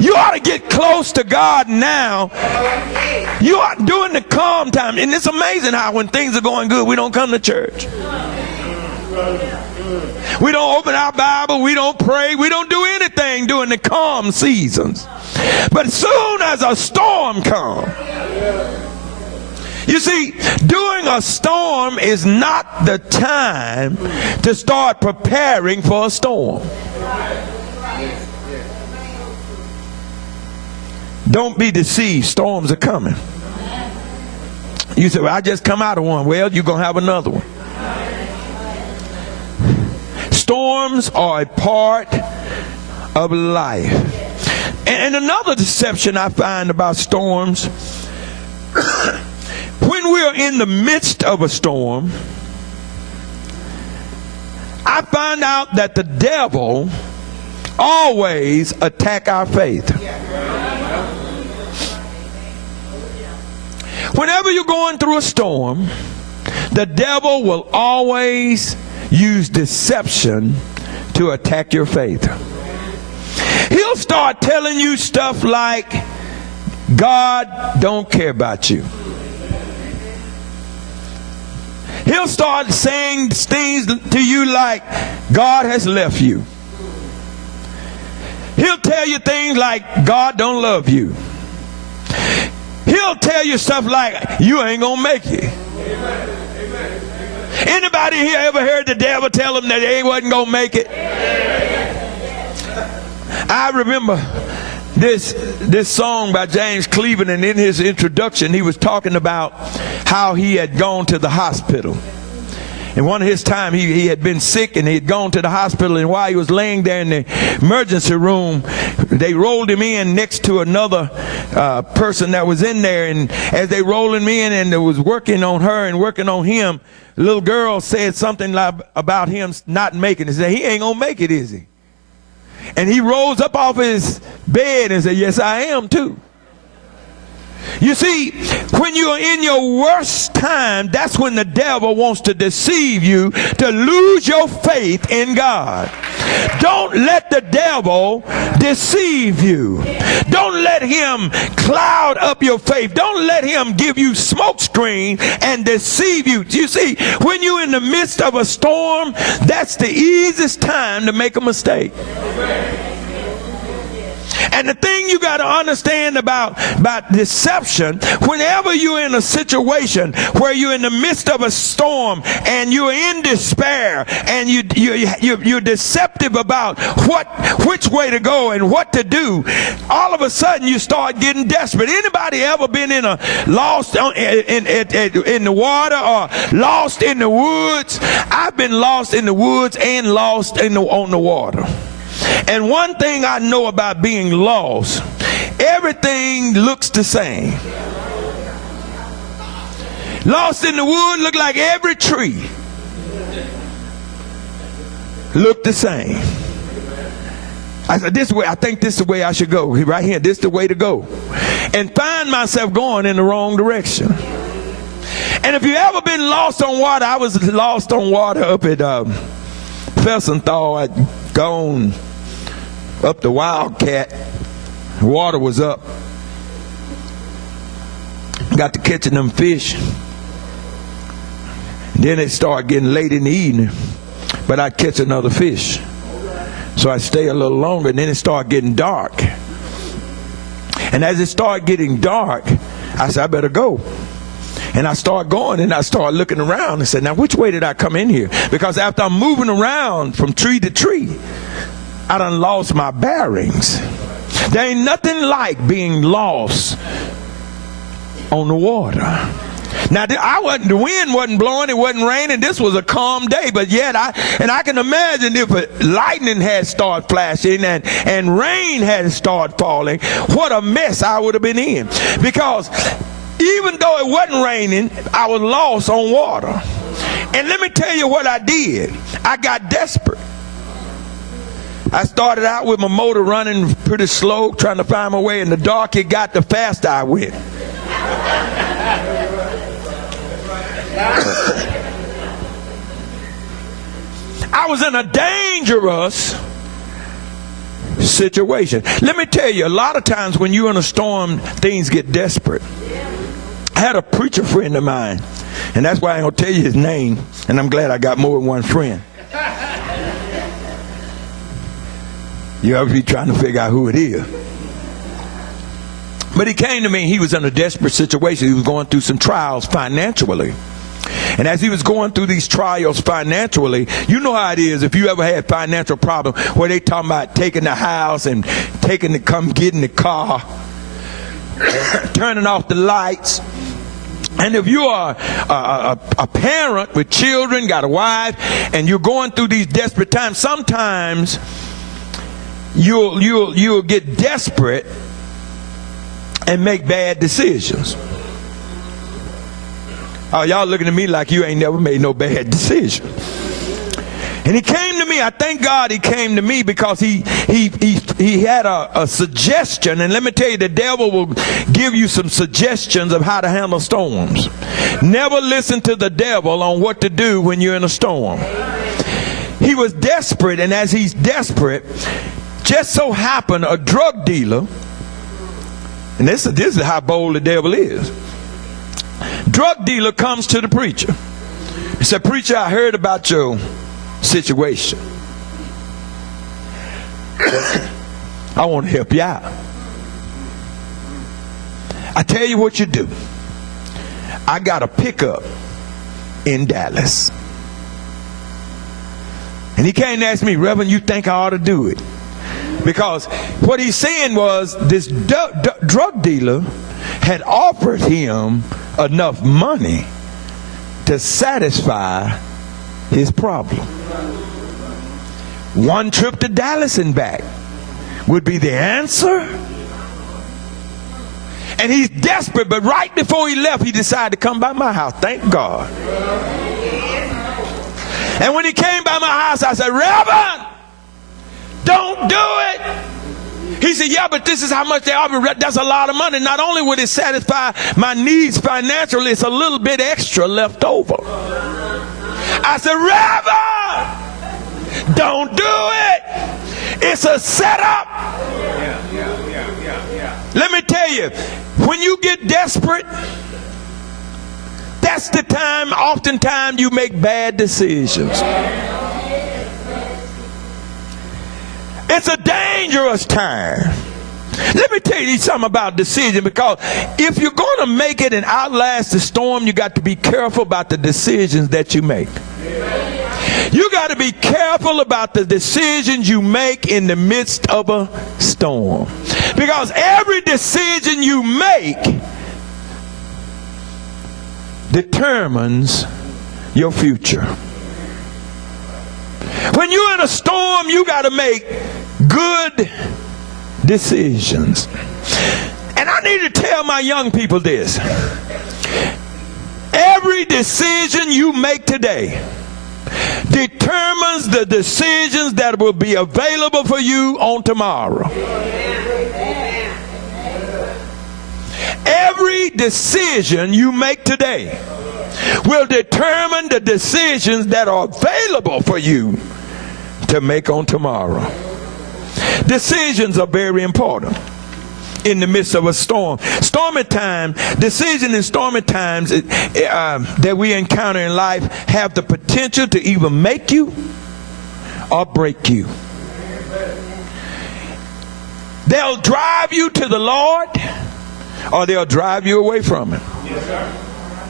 You ought to get close to God now. You are during the calm time. And it's amazing how when things are going good, we don't come to church. We don't open our Bible. We don't pray. We don't do anything during the calm seasons. But as soon as a storm comes, you see, during a storm is not the time to start preparing for a storm. Don't be deceived. Storms are coming. You say, well, I just come out of one. Well, you're going to have another one. Storms are a part of life. And another deception I find about storms, when we're in the midst of a storm, I find out that the devil always attacks our faith. Whenever you're going through a storm, the devil will always use deception to attack your faith. He'll start telling you stuff like, God don't care about you. He'll start saying things to you like, God has left you. He'll tell you things like, God don't love you. He'll tell you stuff like, you ain't gonna make it. Anybody here ever heard the devil tell them that they wasn't gonna make it? I remember this song by James Cleveland, and in his introduction he was talking about how he had gone to the hospital. And one of his time he had been sick and he had gone to the hospital, and while he was laying there in the emergency room, they rolled him in next to another person that was in there, and as they rolled him in and they was working on her and working on him, the little girl said something about him not making it. She said, he ain't gonna make it, is he? And he rose up off his bed and said, yes, I am too. You see, when you're in your worst time, that's when the devil wants to deceive you to lose your faith in God. Don't let the devil deceive you. Don't let him cloud up your faith. Don't let him give you smoke screen and deceive you. You see, when you're in the midst of a storm, that's the easiest time to make a mistake. And the thing you got to understand about deception, whenever you're in a situation where you're in the midst of a storm and you're in despair and you're deceptive about which way to go and what to do, all of a sudden you start getting desperate. Anybody ever been in a lost in the water or lost in the woods? I've been lost in the woods and lost on the water. And one thing I know about being lost, everything looks the same. Lost in the wood look like every tree look the same. I said, this way, I think this is the way I should go. Right here, this is the way to go. And find myself going in the wrong direction. And if you ever been lost on water, I was lost on water up at Felsenthal. I'd gone up the Wildcat. Water was up. Got to catching them fish. Then it started getting late in the evening, but I'd catch another fish. So I'd stay a little longer, and then it started getting dark. And as it started getting dark, I said, I better go. And I started going, and I started looking around and said, now which way did I come in here? Because after I'm moving around from tree to tree, I done lost my bearings. There ain't nothing like being lost on the water. Now, the wind wasn't blowing, it wasn't raining. This was a calm day, but yet I can imagine if lightning had started flashing and rain had started falling, what a mess I would have been in. Because even though it wasn't raining, I was lost on water. And let me tell you what I did. I got desperate. I started out with my motor running pretty slow, trying to find my way. And the darker it got, the faster I went. I was in a dangerous situation. Let me tell you, a lot of times when you're in a storm, things get desperate. I had a preacher friend of mine, and that's why I ain't going to tell you his name, and I'm glad I got more than one friend. You ever be trying to figure out who it is. But he came to me, he was in a desperate situation. He was going through some trials financially. And as he was going through these trials financially, you know how it is if you ever had financial problems where they talking about taking the house and getting the car, turning off the lights. And if you are a parent with children, got a wife, and you're going through these desperate times, sometimes you'll get desperate and make bad decisions. Oh, y'all looking at me like you ain't never made no bad decision. And he came to me. I thank God he came to me because he had a suggestion. And let me tell you, the devil will give you some suggestions of how to handle storms. Never listen to the devil on what to do when you're in a storm. He was desperate, and as he's desperate, just so happened a drug dealer, and this is how bold the devil is. Drug dealer comes to the preacher. He said, "Preacher, I heard about your situation. I want to help you out. I tell you what you do. I got a pickup in Dallas." And he came and asked me, "Reverend, you think I ought to do it?" Because what he's saying was this drug dealer had offered him enough money to satisfy his problem. One trip to Dallas and back would be the answer. And he's desperate, but right before he left, he decided to come by my house. Thank God. And when he came by my house, I said, "Reverend, don't do it." He said, "Yeah, but this is how much they offer. That's a lot of money. Not only would it satisfy my needs financially, it's a little bit extra left over." I said, "Reverend, don't do it. It's a setup." Let me tell you, when you get desperate, that's the time, oftentimes, you make bad decisions. It's a dangerous time. Let me tell you something about decision, because if you're going to make it and outlast the storm, you got to be careful about the decisions that you make. You got to be careful about the decisions you make in the midst of a storm. Because every decision you make determines your future. When you're in a storm, you got to make good decisions. And I need to tell my young people this. Every decision you make today determines the decisions that will be available for you on tomorrow. Every decision you make today will determine the decisions that are available for you to make on tomorrow. Decisions are very important in the midst of a storm. Stormy time, decisions in stormy times that we encounter in life have the potential to either make you or break you. They'll drive you to the Lord, or they'll drive you away from Him. Yes, sir.